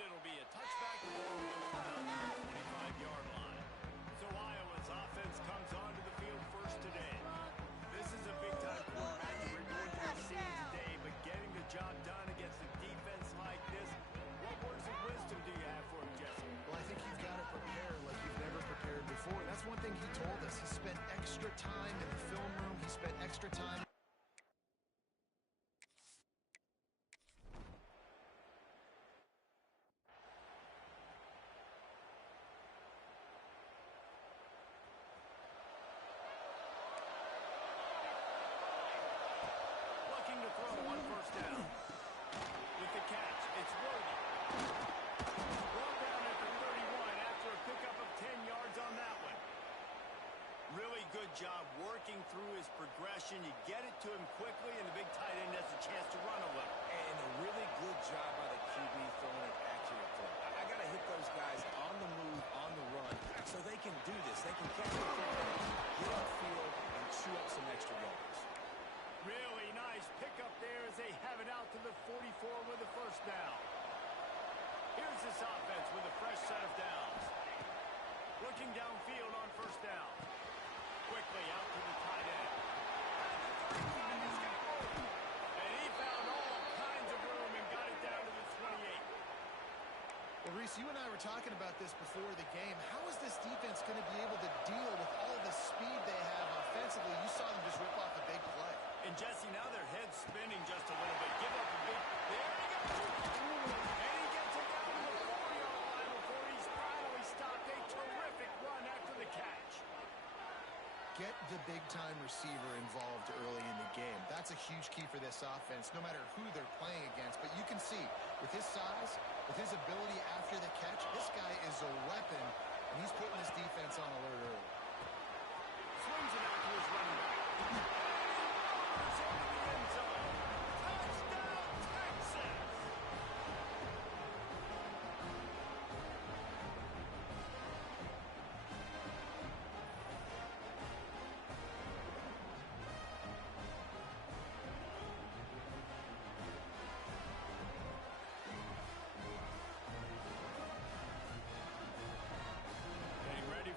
it'll be a touchback or on the 25-yard line. So Iowa's offense comes onto the field first today. This is a big-time quarterback we're going to see today, but getting the job done against a defense like this, what words of wisdom do you have for him, Jesse? Well, I think you've got to prepare like you've never prepared before. That's one thing he told us. He spent extra time in the film room. He spent extra time. Looking to throw on first down. With the catch, it's Worthy. Brought down at the 31 after a pickup of 10 yards on that one. Really good job working through his progression. You get it to him quickly, and the big tight end has a chance to run a little. And a really good job by the QB throwing an accurate throw. I got to hit those guys on the move, on the run, so they can do this. They can catch the football, get upfield, and chew up some extra yards. Really nice pickup there as they have it out to the 44 with the first down. Here's this offense with a fresh set of downs. Looking downfield on first down. Quickly out to the tight end. And he found all kinds of room and got it down to the 28. Well, Reese, you and I were talking about this before the game. How is this defense going to be able to deal with all the speed they have offensively? You saw them just rip off a big play. And Jesse, now their head's spinning just a little bit. Give up a big... There he goes! And he gets it down to the 4-yard line before he's finally stopped. A terrific run after the catch. Get the big-time receiver involved early in the game. That's a huge key for this offense, no matter who they're playing against. But you can see, with his size, with his ability after the catch, this guy is a weapon, and he's putting this defense on alert early. Swings it out to his running back.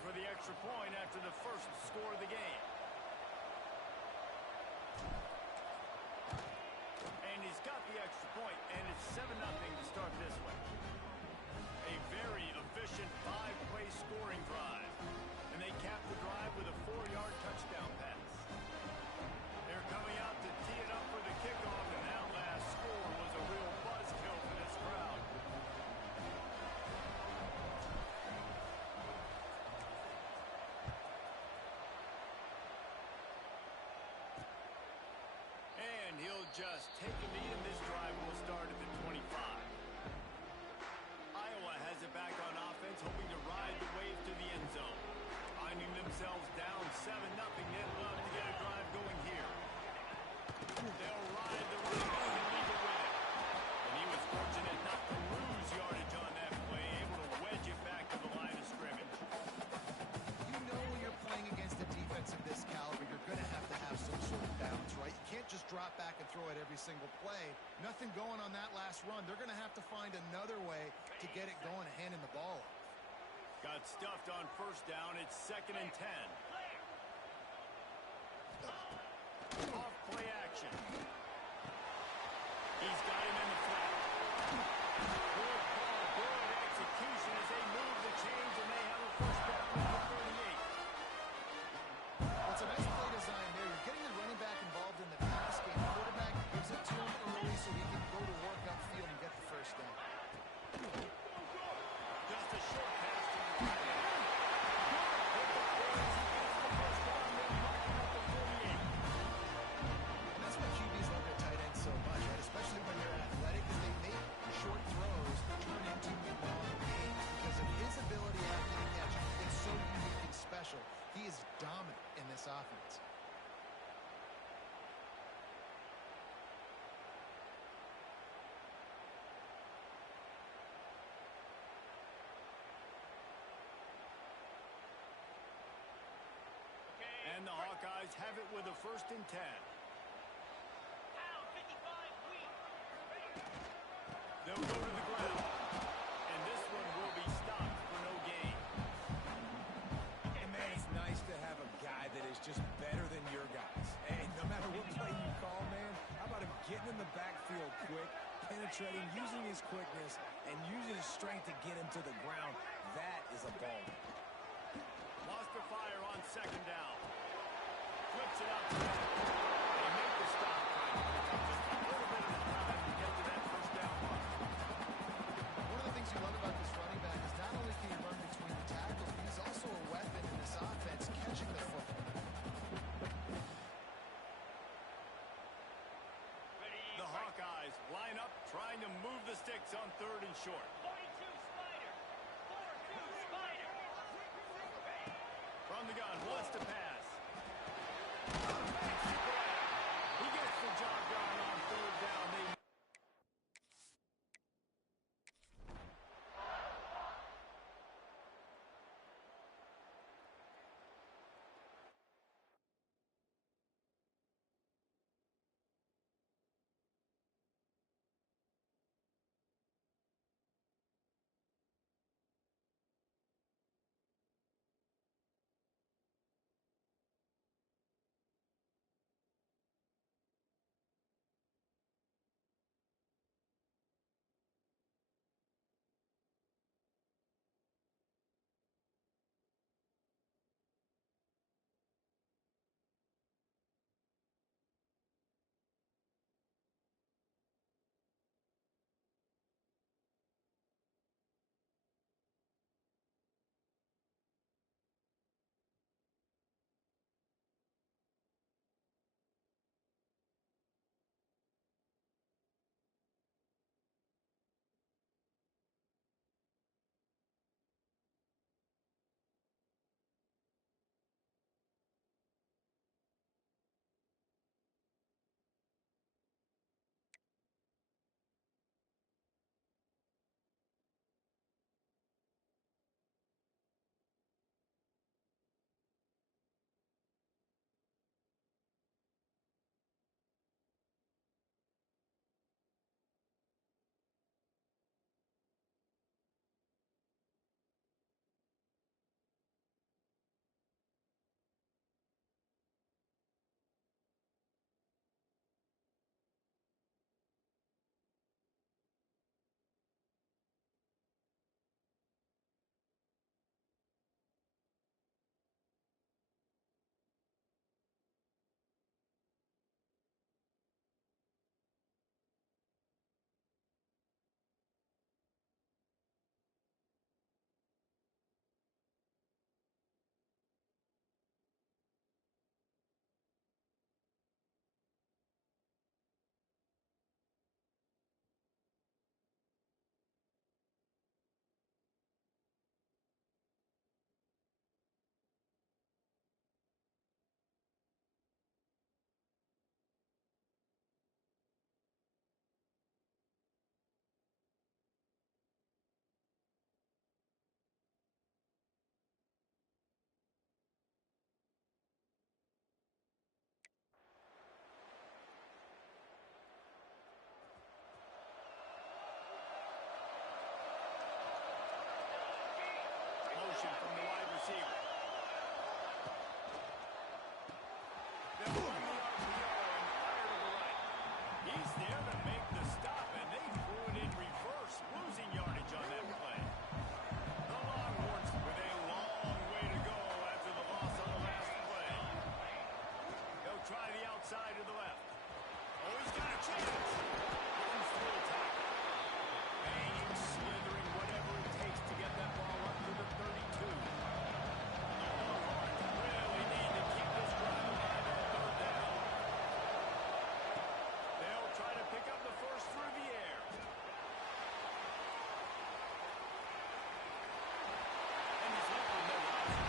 For the extra point after the first score of the game. And he's got the extra point, and it's 7-0 to start this one. A very efficient 5-play scoring drive. And they cap the drive with a 4-yard touchdown pass. They're coming out to tee it up for the kickoff, and that last score was a real buzzkill for this crowd. And he'll just take a knee, and this drive will start at the 25. Iowa has it back on offense, hoping to ride the wave to the end zone. Finding themselves down 7-0, they'd love to get a drive going here. They'll ride the run and leave it with it. And he was fortunate not to lose yardage on that play, able to wedge it back to the line of scrimmage. You know when you're playing against a defense of this caliber, you're going to have some sort of balance, right? You can't just drop back and throw it every single play. Nothing going on that last run. They're going to have to find another way to get it going, handing the ball off. Got stuffed on first down. It's 2nd and 10. Off play action. He's got him in the flat. Good ball, good execution as they move the chains, and they have a first down at the 38. Well, it's a nice play design there. You're getting the running back involved in the pass game. The quarterback gives it to him early so he can go to work upfield and get the first down. Just a short pass to the tight end. And that's why QBs love their tight ends so much, right? Especially when they're athletic, because they make short throws turn into long gains. Because of his ability after the catch, it's so unique and special. He is dominant in this offense. And the Hawkeyes have it with a 1st and 10. They'll go to the ground. getting in the backfield quick, penetrating, using his quickness, and using his strength to get him to the ground. That is a ball. Lost to fire on second down. Flips it out. They make the stop. Just a little bit of time to get to that first down mark. One of the things you love about this running back is not only can he run between the tackles, but he's also a weapon in this offense catching the football. The Hawkeyes line up trying to move the sticks on 3rd and short. From the gun, wants to pass. He gets the job done on 3rd down. From the wide receiver. They'll run the RPO and fire to the right. He's there to make the stop, and they threw it in reverse, losing yardage on that play. The Longhorns with a long way to go after the loss on the last play. They'll try the outside to the left. Oh, he's got a chance. Runs through a tackle. Banging, slithering, whatever it takes to get that ball up to the 32. Really need to keep this drive alive on 3rd down. They'll try to pick up the first through the air. And he's left with no option.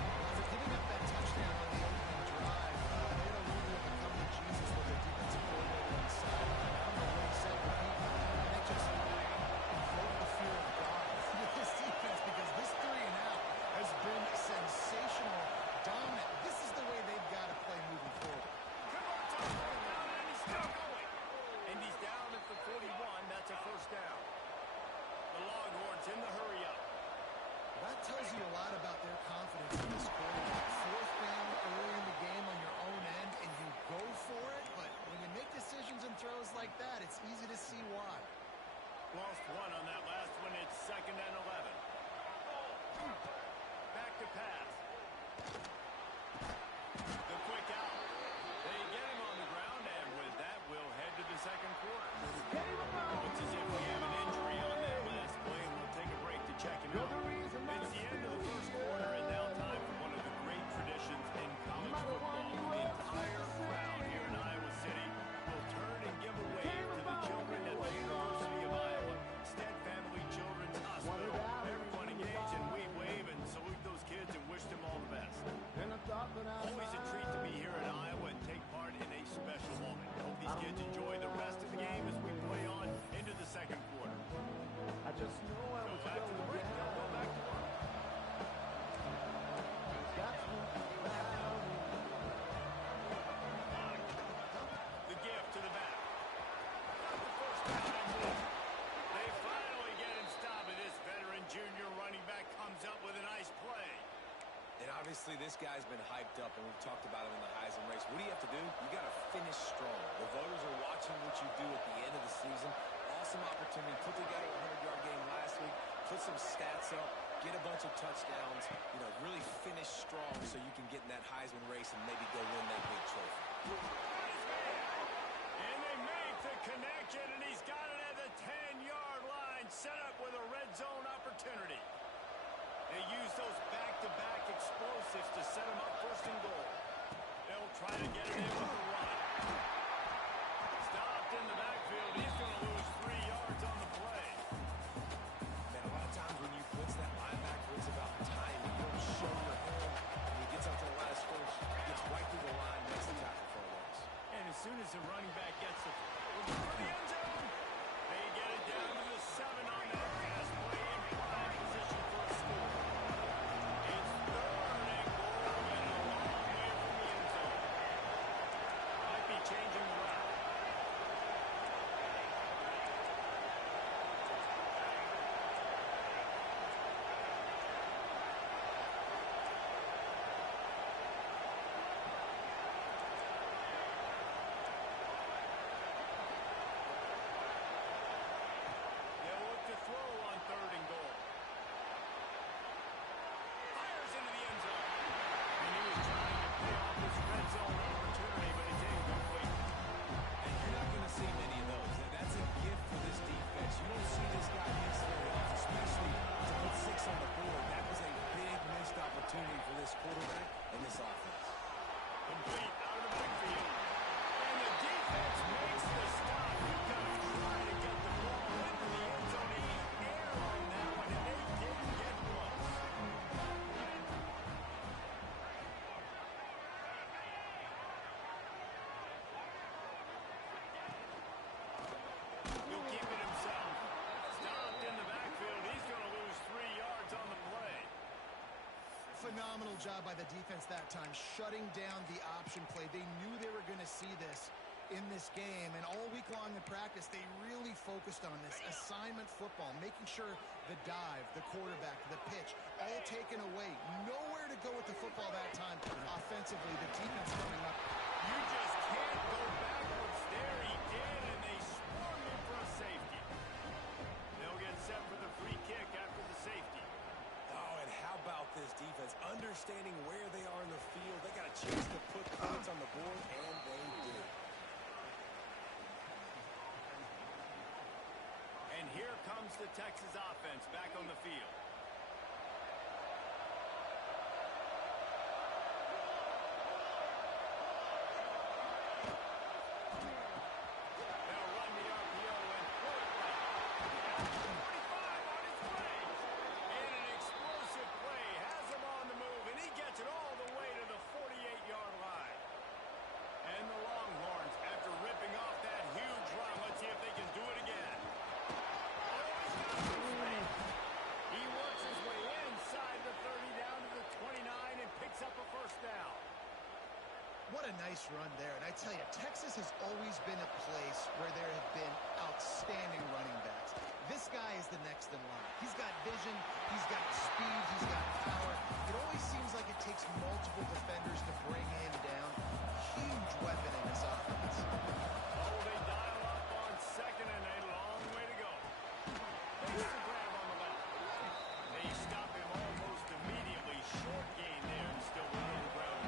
After giving up that touchdown on the opening drive, they had a little bit of a come to Jesus with their defensive coordinator. Obviously, this guy's been hyped up, and we've talked about him in the Heisman race. What do you have to do? You got to finish strong. The voters are watching what you do at the end of the season. Awesome opportunity. Put together a 100-yard game last week. Put some stats up. Get a bunch of touchdowns. You know, really finish strong so you can get in that Heisman race and maybe go win that big trophy. And they make the connection, and he's got it at the 10-yard line, set up with a red zone opportunity. They use those back-to-back explosives to set him up first and goal. They'll try to get it in with the run. Stopped in the backfield. He's going to lose 3 yards on the play. Man, a lot of times when you blitz that linebacker, it's about timing. You don't show your hand. When he gets up to the line of scrimmage, he gets right through the line, makes the tackle for a loss. And as soon as the running back gets the end zone, they get it down to the 7 on that pass play in prime position for a score. It's 3rd and goal and a long way from the end zone. Might be changing the route. They'll look to throw on 3rd and goal. Fires into the end zone. And he was trying to pay off this red zone opportunity, but it didn't complete. And you're not going to see many of those. That's a gift for this defense. You don't see this guy miss very often, especially to put 6 on the board. That was a big missed opportunity for this quarterback and this offense. Complete out of the backfield. And the defense makes the stop. You've got to try to get the ball into the end zone. Any air on that one, and they didn't get close. He'll keep it himself. Stopped in the backfield. He's going to lose 3 yards on the play. Phenomenal job by the defense that time, shutting down the option play. They knew they were going to see this in this game, and all week long in practice, they really focused on this assignment football, making sure the dive, the quarterback, the pitch, all taken away. Nowhere to go with the football that time. Offensively, the defense coming up. You just can't go backwards there. He did, and they swarmed him for a safety. They'll get set for the free kick after the safety. Oh, and how about this defense? Understanding where they are in the field. They got a chance to put points on the board, and they did. And here comes the Texas offense back on the field. They'll run the RPO and throw it right. 45 on his way. And an explosive play has him on the move, and he gets it all the way to the 48-yard line. And the Longhorns, after ripping off that huge run, let's see if they can do it again. He works his way inside the 30 down to the 29 and picks up a first down. What a nice run there. And I tell you, Texas has always been a place where there have been outstanding running backs. This guy is the next in line. He's got vision, he's got speed, he's got power. It always seems like it takes multiple defenders to bring him down. Huge weapon in this offense. Oh, they dial up on 2nd and a long way to go. There's the grab on the left. They stop him almost immediately. Short gain there and still with a little ground.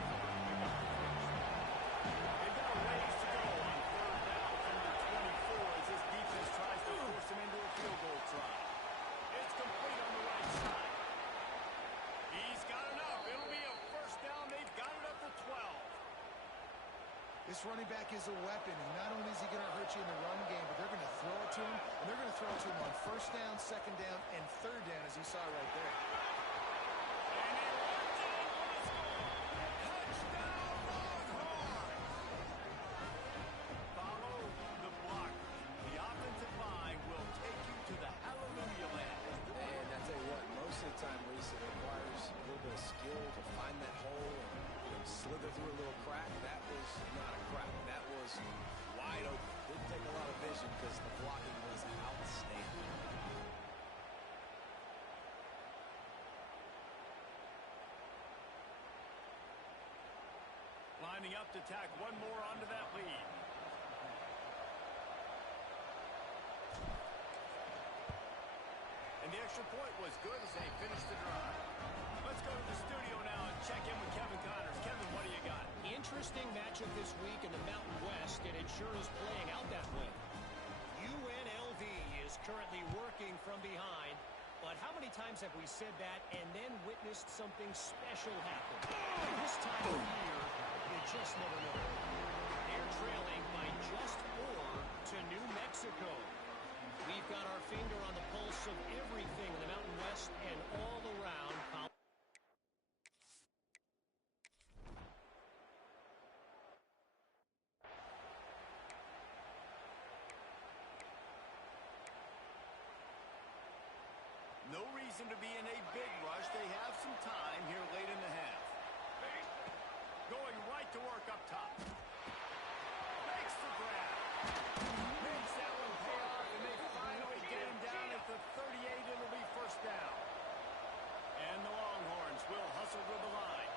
They've got a ways to go on 3rd down from the 24 as this defense tries to force him into a field goal try. It's complete on the right side. He's got enough. It'll be a first down. They've got it up to 12. This running back is a weapon, and not only is he going to hurt you in the run game, but they're going to throw it to him, and they're going to throw it to him on 1st down, 2nd down, and 3rd down, as you saw right there. And he runs in for the score. Touchdown, Longhorns! Follow the block. The offensive line will take you to the hallelujah land. And I tell you what, most of the time, Reese, it requires a little bit of skill to find that hole and slither through a little crack. That was not a crack. That was wide open. Didn't take a lot of vision because the blocking was outstanding. lining up to tack one more onto that lead. And the extra point was good as they finished the drive. Let's go to the studio now and check in with Kevin Connors. Kevin, what do you got? Interesting matchup this week in the Mountain West, and it sure is playing out that way. UNLV is currently working from behind, but how many times have we said that and then witnessed something special happen? This time of year, you just never know. They're trailing by just 4 to New Mexico. We've got our finger on the pulse of everything in the Mountain West and all around college. No reason to be in a big rush. They have some time here late in the half. Going right to work up top. Makes the grab. Makes that one pay off, and they finally get him down at the 38. It'll be first down. And the Longhorns will hustle to the line.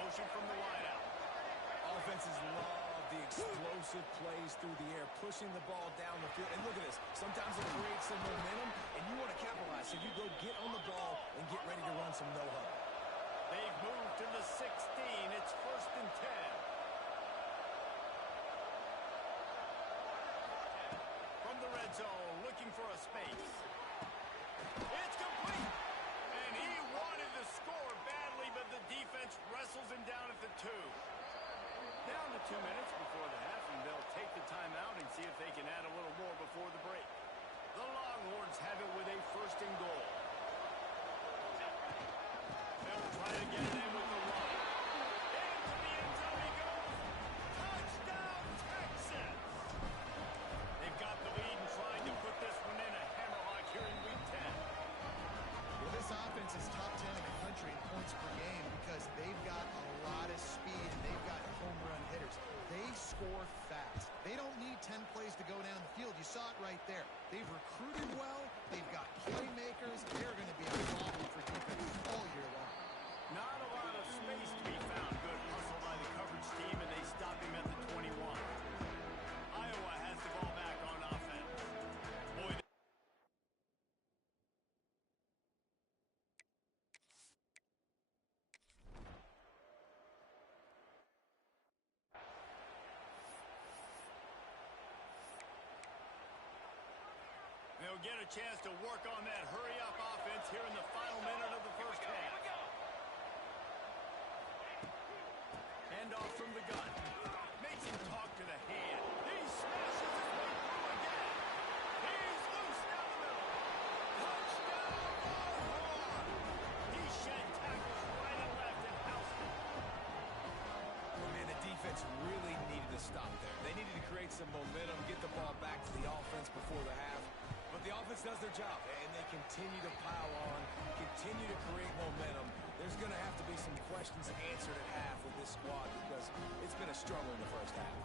Motion from the wideout. Offenses love the explosive plays through the air, pushing the ball down the field. And look at this. Sometimes it creates some momentum, and you want to capitalize. So you go get on the ball and get ready to run some no-huddle. They've moved to the 16. It's first and 10. From the red zone, looking for a space. It's complete. And he wanted to score badly, but the defense wrestles him down at the 2. Down to 2 minutes before the half, and they'll take the timeout and see if they can add a little more before the break. The Longhorns have it with a first and goal. They'll try to get it in with the run. Into the end zone he goes. Touchdown, Texas! They've got the lead and trying to put this one in a hammerlock here in Week 10. Well, this offense is top 10 in the country in points per game because they've got a lot of speed and they've got home run hitters. They score fast. They don't need 10 plays to go down the field. You saw it right there. They've recruited well. They've got playmakers. They're going to be a problem for defense all year long. Not a lot of space to be found. Good hustle by the coverage team, and they stop him at the 21. Iowa has the ball back on offense. Boy, they'll get a chance to work on that hurry-up offense here in the final minute of the first half. Handoff from the gun. Makes him talk to the hand. He smashes his way through again. He's loose down the middle. Touchdown, Longhorn! He shed tackles right and left and housed it. Oh, man, the defense really needed to stop there. They needed to create some momentum, get the ball back to the offense before the half. But the offense does their job, and they continue to pile on, continue to create momentum. There's going to have to be some questions answered at half with this squad because it's been a struggle in the first half.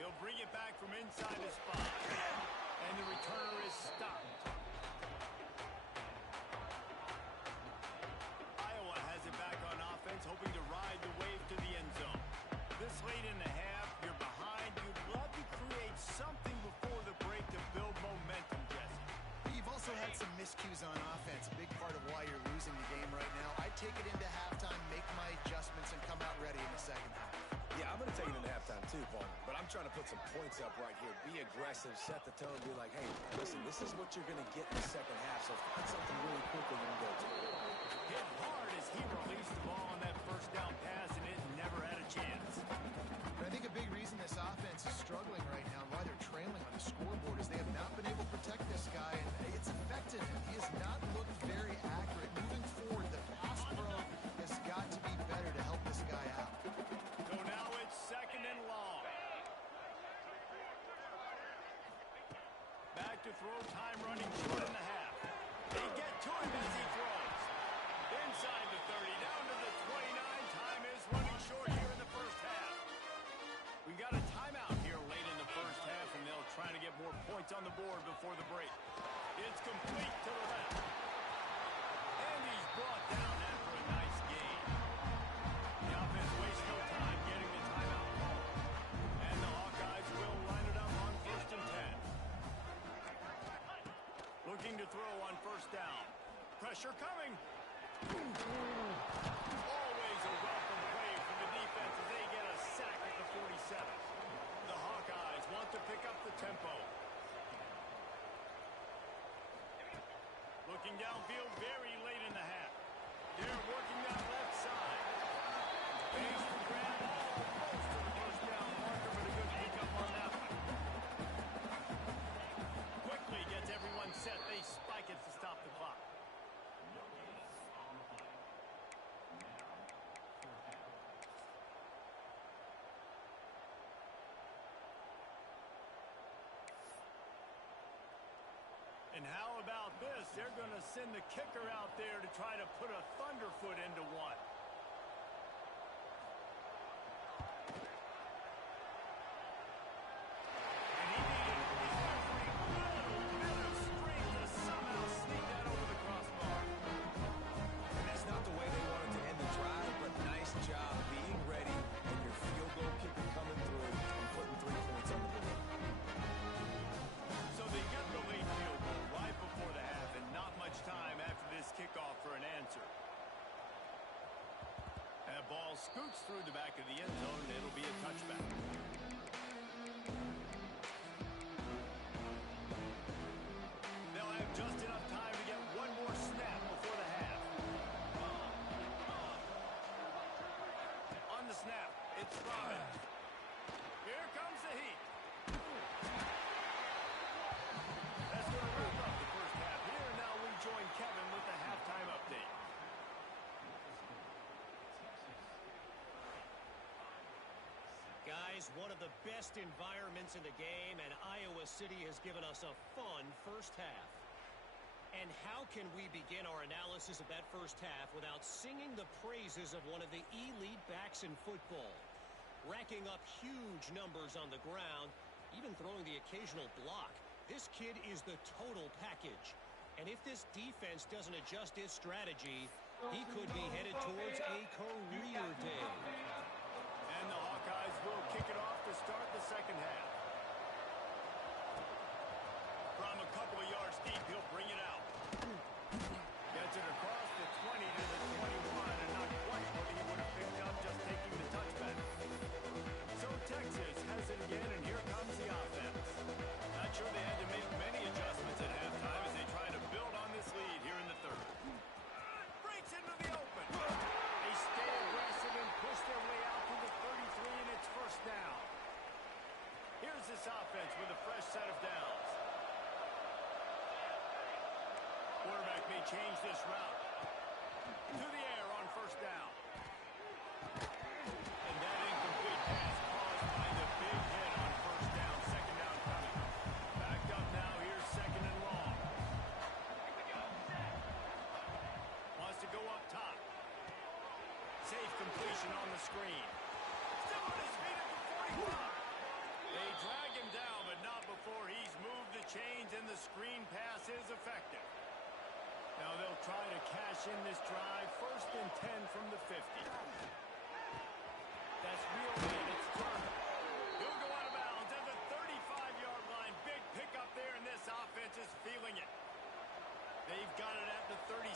He'll bring it back from inside the spot. And the returner is stopped. Iowa has it back on offense, hoping to ride the wave to the end zone. This late in the half, you're behind. You'd love to create something before the break to build momentum, Jesse. You've also had some miscues on offense, a big part of why you're losing the game right now. I'd take it into halftime, make my adjustments, and come out ready in the second half. Yeah, I'm going to take it into halftime too, Paul. But I'm trying to put some points up right here. Be aggressive, set the tone, be like, hey, listen, this is what you're going to get in the second half, so find something really quickly you can go to. Hit hard as he released the ball on that first down pass, and it never had a chance. But I think a big reason this offense is struggling right now and why they're trailing on the scoreboard is they have not been able to protect this guy, and it's affected him. He has not looked very accurate. Moving forward, the pass pro has got to be better to help this guy out. So now it's second and long. Back to throw, time running short in the half. They get to him as he throws. Inside the 30, down to the 29. Time is running short here in the first half. We got a timeout here late in the first half, and they'll try to get more points on the board before the break. It's complete to the left. And he's brought down after a nice gain. The offense wastes no time getting the timeout call. And the Hawkeyes will line it up on 1st and 10. Looking to throw on 1st down. Pressure coming. Always a welcome play from the defense as they get a sack at the 47. The Hawkeyes want to pick up the tempo. Looking downfield very late in the half. They're working that left side. Aims to grab almost to the 1st down marker, but a good pickup on that one. Quickly gets everyone set. They spike it to stop the clock. And how about this? They're going to send the kicker out there to try to put a thunderfoot into one. And he needed every little bit of strength to somehow sneak that over the crossbar. And that's not the way they wanted to end the drive, but nice job being ready and your field goal kicker coming through and putting 3 points on the board. So they get the late field goal right before the half, and not much time after this kickoff for an answer. That ball scoots through the back of the end zone, and it'll be a touchback. They'll have just enough time to get one more snap before the half. On the snap, it's Robin. Here comes the heat. That's going to wrap up the 1st half here. And now we join Kevin with the halftime update. Guys, one of the best environments in the game, and Iowa City has given us a fun 1st half. And how can we begin our analysis of that 1st half without singing the praises of one of the elite backs in football? Racking up huge numbers on the ground, even throwing the occasional block. This kid is the total package. And if this defense doesn't adjust its strategy, he could be headed towards a career day. And the Hawkeyes will kick it off to start the 2nd half. From a couple of yards deep, he'll bring it out. Gets it across the 20 to the 21, and not quite what he would have picked up just taking the touchback. So Texas has it again, and here comes the offense. Not sure they had to make many adjustments at halftime as they try to build on this lead here in the 3rd. Breaks into the open. They stay aggressive and push their way out to the 33, and it's 1st down. Here's this offense with a fresh set of downs. Quarterback may change this route. To the air on 1st down. And that incomplete pass caused by the big hit on 1st down. 2nd down coming. Backed up now. Here's 2nd and long. Wants to go up top. Safe completion on the screen. Still on his feet at the 45. They drag him down, but not before he's moved the chains, and the screen pass is effective. Now they'll try to cash in this drive. 1st and 10 from the 50. That's real man. It's Turner. He'll go out of bounds at the 35-yard line. Big pickup there, and this offense is feeling it. They've got it at the 36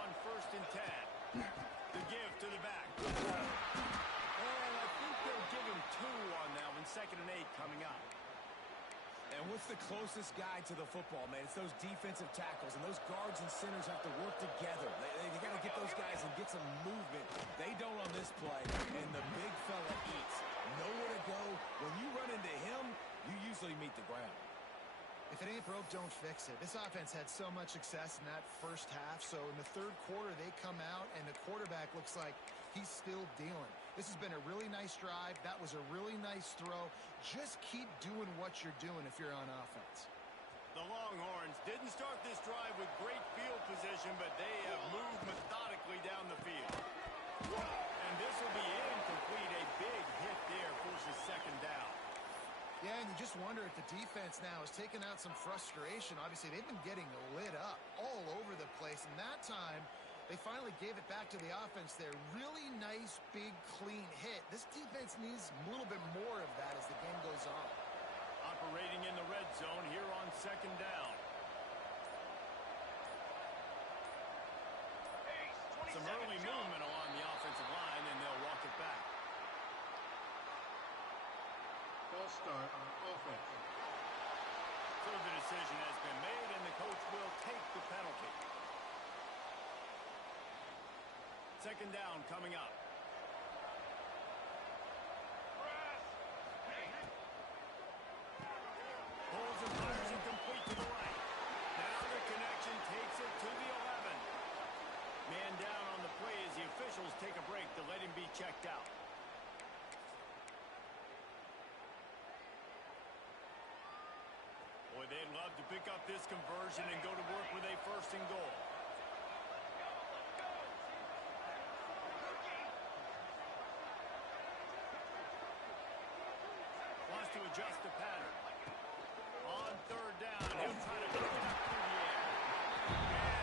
on 1st and 10. The give to the back. And I think they'll give him 2 on that one. 2nd and 8 coming up. And what's the closest guy to the football, man? It's those defensive tackles, and those guards and centers have to work together. They got to get those guys and get some movement. They don't on this play, and the big fella eats. Nowhere to go. When you run into him, you usually meet the ground. If it ain't broke, don't fix it. This offense had so much success in that 1st half, so in the 3rd quarter, they come out, and the quarterback looks like he's still dealing. This has been a really nice drive. That was a really nice throw. Just keep doing what you're doing if you're on offense. The Longhorns didn't start this drive with great field position, but they have moved methodically down the field. And this will be incomplete. A big hit there forces 2nd down. Yeah, and you you just wonder if the defense now has taken out some frustration. Obviously, they've been getting lit up all over the place, and that time they finally gave it back to the offense there. Really nice, big, clean hit. This defense needs a little bit more of that as the game goes on. Operating in the red zone here on second down. Some early movement along the offensive line, and they'll walk it back. False start on offense. So the decision has been made, and the coach will take the penalty. Second down coming up. Pulls and fires it complete to the right. Now the connection takes it to the 11. Man down on the play as the officials take a break to let him be checked out. Boy, they'd love to pick up this conversion and go to work with a first and goal. Wants to adjust the pattern. On third down, he'll try to pick it up through the air.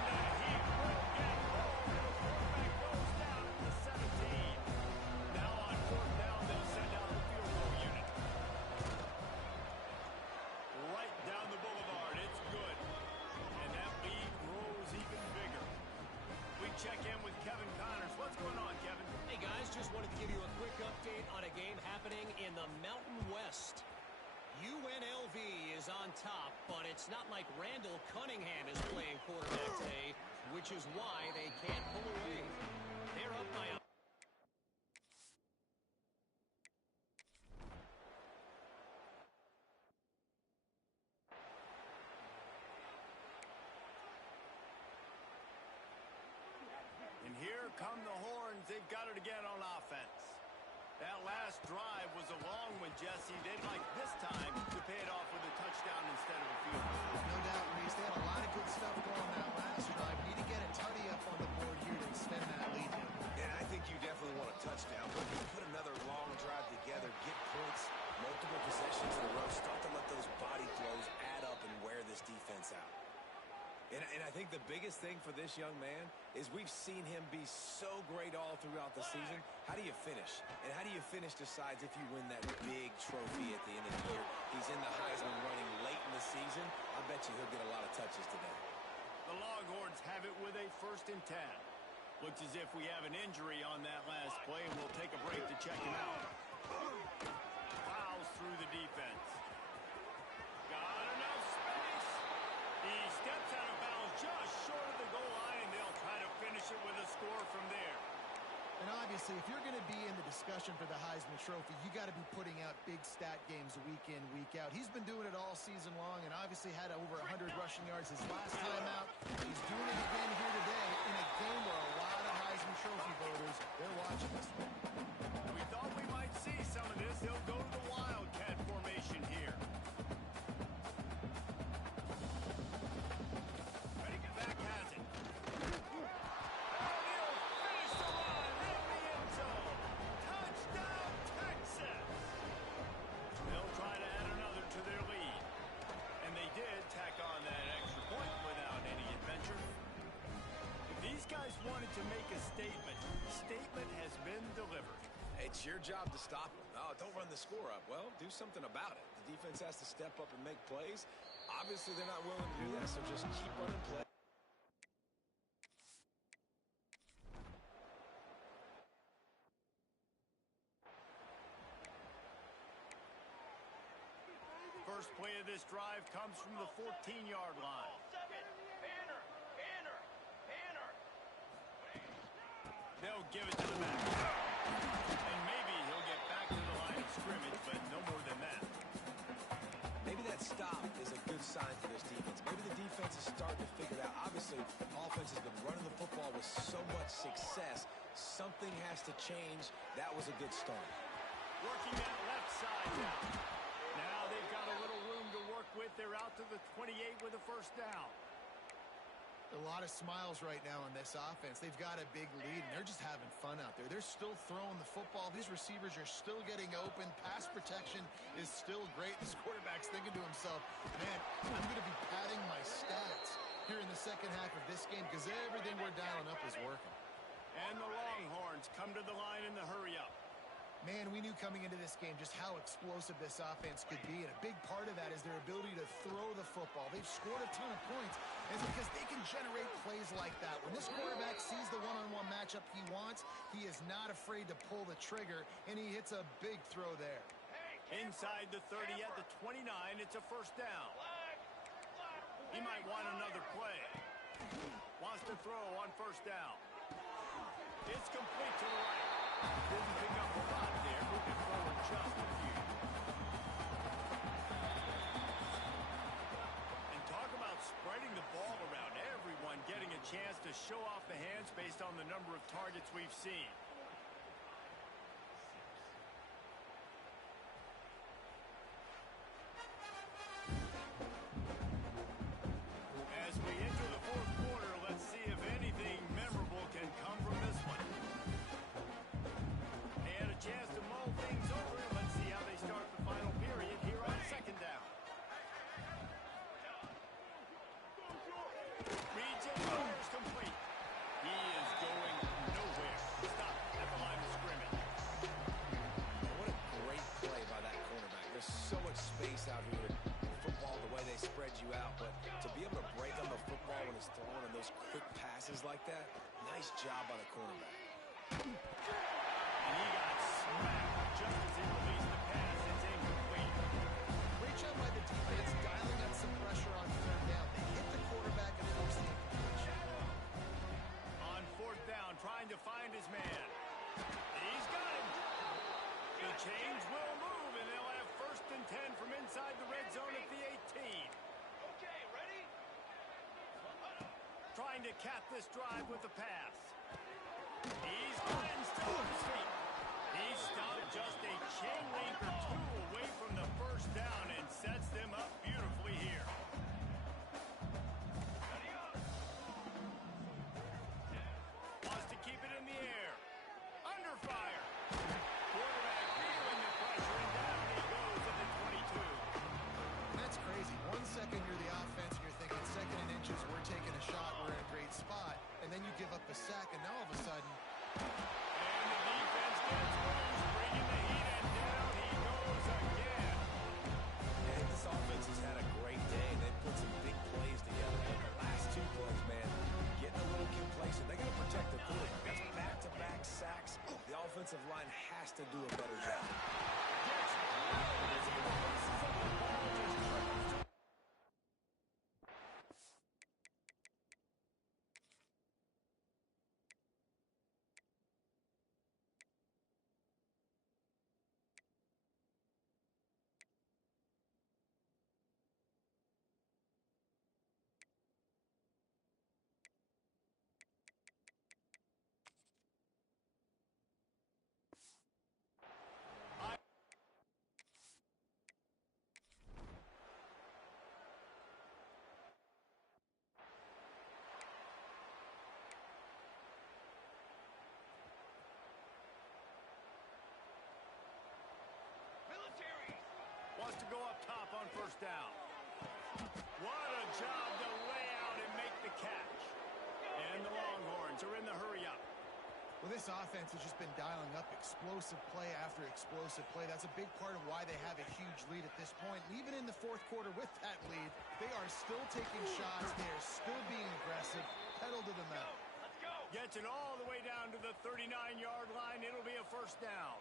And he will get home. The quarterback goes down at the 17. Now on fourth down, they'll send out the field goal unit. Right down the boulevard, it's good. And that lead grows even bigger. We check in with Kevin Connors. What's going on, Kevin? Hey, guys, just wanted to give you a quick update on a game happening in the Mountain West. UNLV is on top, but it's not like Randall Cunningham is playing quarterback today, which is why they can't pull away. They're up by a... And here come the horns. They've got it again on offense. That last drive was a long one, Jesse. They'd like this time to pay it off with a touchdown instead of a field goal. No doubt, Reese. They had a lot of good stuff going that last drive. Need to get a tutty up on the board here to extend that lead here. And I think you definitely want a touchdown, but you put another long drive together, get points, multiple possessions in a row, start to let those body throws add up and wear this defense out. And I think the biggest thing for this young man is we've seen him be so great all throughout the season. How do you finish? And how do you finish decides if you win that big trophy at the end of the year. He's in the Heisman running late in the season. I bet you he'll get a lot of touches today. The Longhorns have it with a 1st and 10. Looks as if we have an injury on that last play, and we'll take a break to check him out. Fouls through the defense. Got enough space. He steps out of bounds just short of the goal line, and they'll try to finish it with a score from there. And obviously, if you're going to be in the discussion for the Heisman Trophy, you got to be putting out big stat games week in, week out. He's been doing it all season long and obviously had over 100 rushing yards his last time out. He's doing it again here today in a game where a lot of Heisman Trophy voters, they're watching this one. We thought we might see some of this. He'll go to the Wildcat formation here. Back has it. They'll try to add another to their lead. And they did tack on that extra point without any adventure. If these guys wanted to make a statement, the statement has been delivered. It's your job to stop them. Oh, don't run the score up. Well, do something about it. The defense has to step up and make plays. Obviously, they're not willing to do that, so just keep running play. First play of this drive comes from the 14-yard line. They'll give it to the back. And maybe he'll get back to the line of scrimmage, but no more than that. Maybe that stop is a good sign for this defense. Maybe the defense is starting to figure it out. Obviously, offense has been running the football with so much success. Something has to change. That was a good start. Working that left side now. Now they've got a little room to work with. They're out to the 28 with a first down. A lot of smiles right now in this offense. They've got a big lead, and they're just having fun out there. They're still throwing the football. These receivers are still getting open. Pass protection is still great. This quarterback's thinking to himself, man, I'm going to be padding my stats here in the second half of this game because everything we're dialing up is working. And the Longhorns come to the line in the hurry-up. Man, we knew coming into this game just how explosive this offense could be, and a big part of that is their ability to throw the football. They've scored a ton of points, and it's because they can generate plays like that. When this quarterback sees the one-on-one matchup he wants, he is not afraid to pull the trigger, and he hits a big throw there. Inside the 30 at the 29, it's a first down. He might want another play. Wants to throw on first down. It's complete to the right. Didn't pick up a lot there, moving forward just a few. And talk about spreading the ball around, everyone getting a chance to show off the hands based on the number of targets we've seen. As we enter the fourth quarter, let's see if anything memorable can come from this one. They had a chance to mull things over. Let's see how they start the final period here on second down. Reads it, fires complete. He is going nowhere. Stop at the line of scrimmage. What a great play by that cornerback. There's so much space out here in football, the way they spread you out, but to be able to break on the football when it's thrown and those quick passes like that, nice job by the cornerback. And he got smacked just as he released the pass. It's incomplete. Great job by the defense dialing up some pressure on third down. They hit the quarterback and forced the incompletion. On fourth down, trying to find his man. He's got him. The chains will move, and they'll have first and 10 from inside the red zone at the 18. Okay, ready? Trying to cap this drive with the pass. He's got it and still on his feet. He stopped just a chain link or two away from the first down and sets them up beautifully here. Wants to keep it in the air. Under fire. Quarterback feeling the pressure, and down he goes at the 22. That's crazy. 1 second you're the offense and you're thinking second and inches, we're taking a shot, we're in a great spot, and then you give up the sack, and now all of a sudden, And the defense gets loose, bringing the heat, and down he goes again. I think this offense has had a great day. They've put some big plays together. But the last two plays, man, getting a little complacent. They got to protect the quarterback. That's back-to-back sacks. The offensive line has to do a better job. Gets drilled as he releases it. The ball just trickles to Military! wants to go up top on first down. What a job to lay out and make the catch. And the Longhorns are in the hurry-up. well, this offense has just been dialing up explosive play after explosive play. That's a big part of why they have a huge lead at this point. And even in the fourth quarter with that lead, they are still taking shots. They are still being aggressive. Pedal to the metal. Let's go! Gets it all the way down to the 39-yard line. It'll be a first down.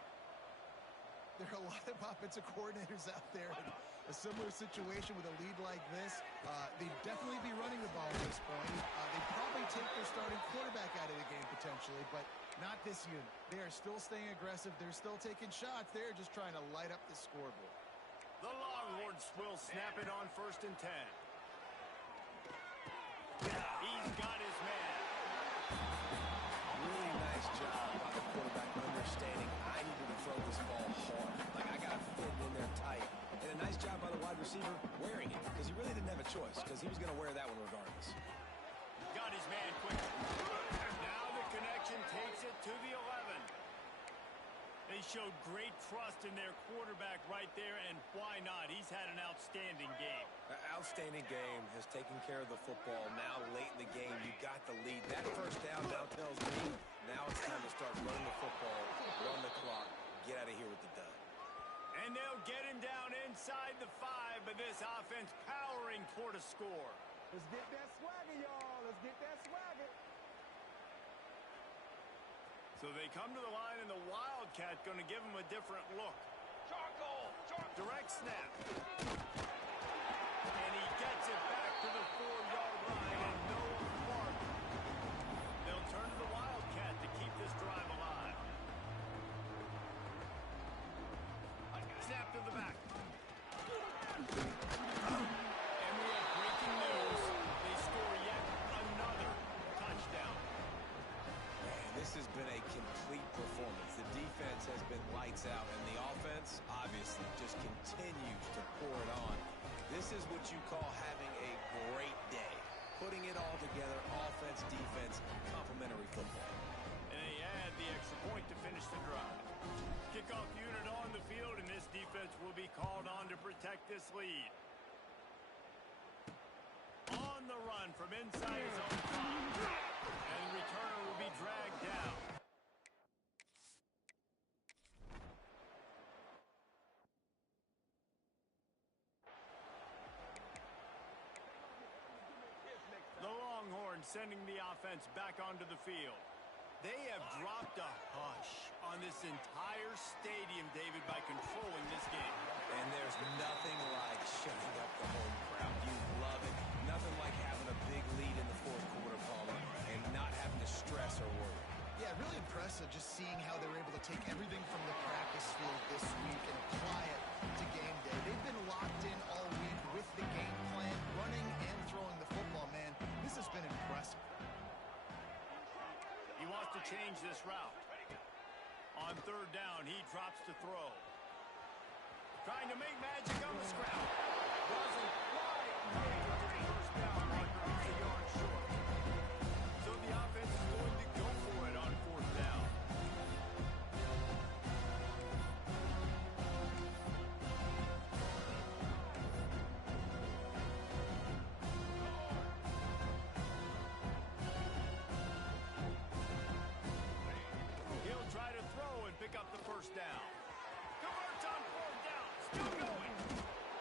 There are a lot of offensive coordinators out there in a similar situation with a lead like this. They'd definitely be running the ball at this point. They'd probably take their starting quarterback out of the game potentially, but not this unit. They are still staying aggressive. They're still taking shots. They're just trying to light up the scoreboard. The Longhorns will snap it on first and 10. He's got his man. Really nice job by the quarterback understanding I needed to throw this ball hard. Like, I got to fit it in there tight. And a nice job by the wide receiver wearing it because he really didn't have a choice because he was going to wear that one regardless. Got to the 11. They showed great trust in their quarterback right there, and why not? He's had an outstanding game. Outstanding game, has taken care of the football. Now, late in the game, you got the lead. That first down now tells me now it's time to start running the football, run the clock, get out of here with the dud. And they'll get him down inside the 5, but this offense powering toward a score. Let's get that swagger, y'all. Let's get that swagger. So they come to the line, and the Wildcat going to give them a different look. Charcoal! Direct snap. And he gets it back to the 4-yard line, and no farther. They'll turn to the Wildcat to keep this drive alive. Snap to the back. And we have breaking news. They score yet another touchdown. Man, this has been a complete performance. The defense has been lights out, and the offense, obviously, just continues to pour it on. This is what you call having a great day. Putting it all together, offense, defense, complementary football. And they add the extra point to finish the drive. Kickoff unit on the field, and this defense will be called on to protect this lead. On the run from inside his own 5. And the returner will be dragged down. The Longhorns sending the offense back onto the field. They have dropped a hush on this entire stadium, David, by controlling this game. And there's nothing like shutting up the home crowd. You love it. Nothing like having a big lead in the fourth quarter, Palmer, and not having to stress or worry. Yeah, really impressive just seeing how they were able to take everything from the practice field this week and apply it to game day. They've been locked in all week with the game plan, running and throwing the football, man. This has been impressive. He wants to change this route. On third down, he drops to throw. Trying to make magic on the scramble. Doesn't quite make it to the first down marker. He's a yard short. So the offense is going to go for it on fourth down. He'll try to throw and pick up the first down. Converts on fourth down. Still going.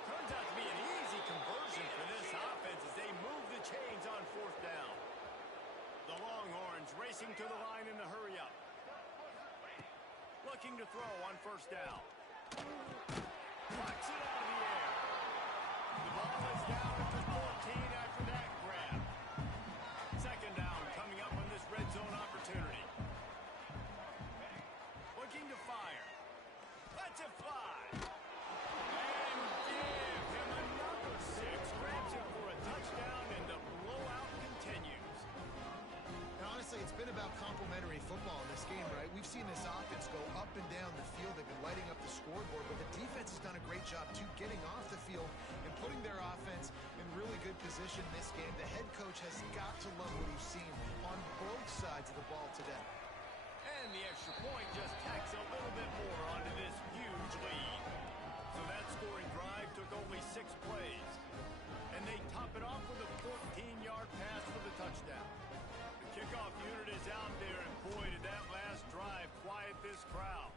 Turns out to be an easy conversion for this offense as they move the chains on fourth down. The Longhorns racing to the line in the hurry-up. Looking to throw on first down. Flicks it out of the air. The ball is down at the 14 after that grab. Second down coming up on this red zone opportunity. Looking to fire. Lets it fly. And give him another 6. Grabs it for a touchdown, and the blowout continues. And honestly, it's been about complementary football in this game, right? We've seen this offense go up and down the field. They've been lighting up the scoreboard, but the defense has done a great job, too, getting off the field and putting their offense in really good position in this game. The head coach has got to love what he's seen on both sides of the ball today. And the extra point just tacks a little bit more onto this huge lead. So that scoring drive took only 6 plays. And they top it off with a 14-yard pass for the touchdown. The kickoff unit is out there, and boy, did that last drive quiet this crowd.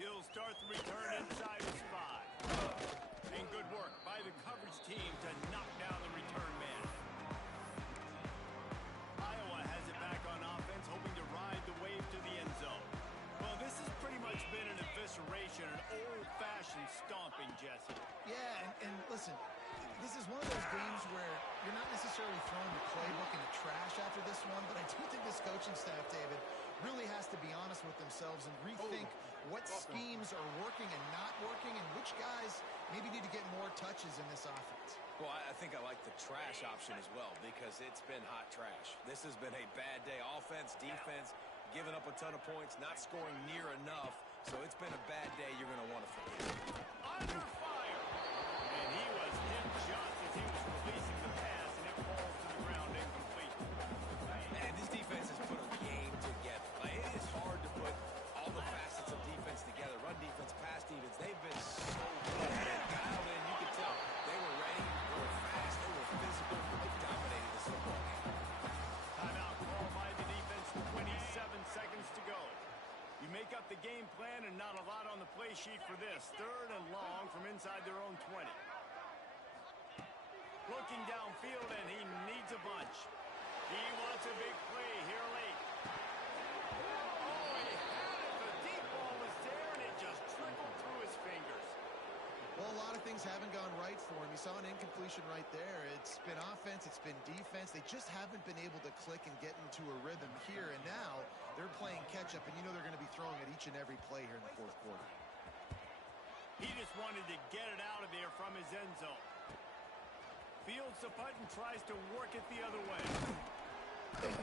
He'll start the return inside his 5. And good work by the coverage team to knock down the return man. Iowa has it back on offense, hoping to ride the wave to the end zone. Well, this has pretty much been an evisceration, an old-fashioned stomping, Jesse. Yeah, and listen, this is one of those games where you're not necessarily throwing the playbook in the trash after this one, but I do think this coaching staff, David, really has to be honest with themselves and rethink what schemes are working and not working and which guys maybe need to get more touches in this offense. Well, I think I like the trash option as well because it's been hot trash. This has been a bad day. Offense, defense, giving up a ton of points, not scoring near enough. So it's been a bad day you're going to want to forget. Under fire. And he was hit just as he was releasing the pass, and it falls to the ground incomplete. make up the game plan and not a lot on the play sheet for this. 3rd and long from inside their own 20. Looking downfield, and he needs a bunch. He wants a big play here late. Oh, he had it. The deep ball was there, and it just trickled through his fingers. Well, a lot of things haven't gone right for him. You saw an incompletion right there. It's been offense, it's been defense. They just haven't been able to click and get into a rhythm here. And now they're playing catch-up, and you know they're going to be throwing at each and every play here in the 4th quarter. He just wanted to get it out of there from his end zone. Fields the punt and tries to work it the other way.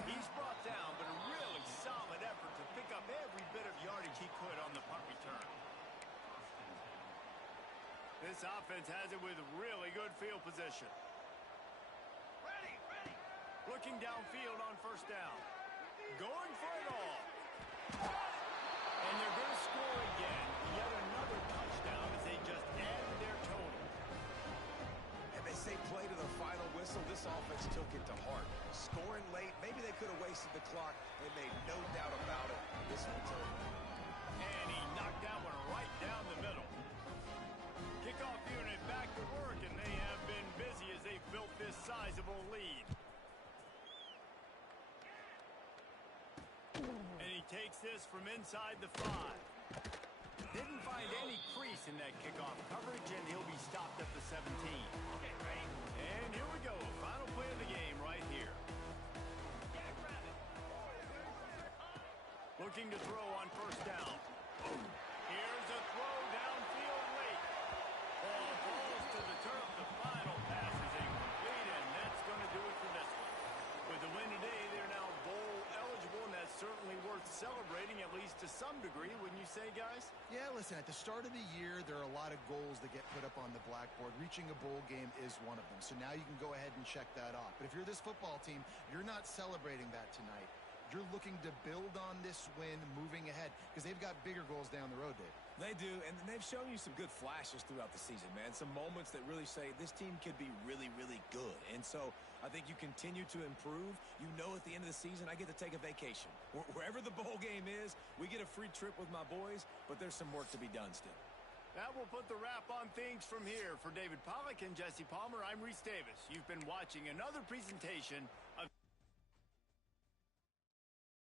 He's brought down, but a really solid effort to pick up every bit of yardage he could on the punt return. This offense has it with really good field position. Ready, ready. Looking downfield on 1st down. Going for it all. And they're going to score again. Yet another touchdown as they just added their total. And they say play to the final whistle. This offense took it to heart. Scoring late, maybe they could have wasted the clock. They made no doubt about it. This one's over. And he knocked that one right down the middle. Kickoff unit back to work, and they have been busy as they built this sizable lead. And he takes this from inside the 5. Didn't find any crease in that kickoff coverage, and he'll be stopped at the 17. Okay, ready. And here we go. Final play of the game right here. Jack Rabbit. Looking to throw on 1st down. Here's a throw downfield late. Ball falls to the turf. The final pass is incomplete, and that's going to do it for this one. With the win today, they're now bowl eligible, and that's certainly worth celebrating, at least to some degree, wouldn't you say, guys? Yeah, listen, at the start of the year, there are a lot of goals that get put up on the blackboard. Reaching a bowl game is one of them. So now you can go ahead and check that off. But if you're this football team, you're not celebrating that tonight. You're looking to build on this win moving ahead because they've got bigger goals down the road, Dave. They do, and they've shown you some good flashes throughout the season, man. Some moments that really say this team could be really, really good. And so I think you continue to improve. You know at the end of the season, I get to take a vacation. Wherever the bowl game is, we get a free trip with my boys, but there's some work to be done still. That will put the wrap on things from here. For David Pollack and Jesse Palmer, I'm Reese Davis. You've been watching another presentation of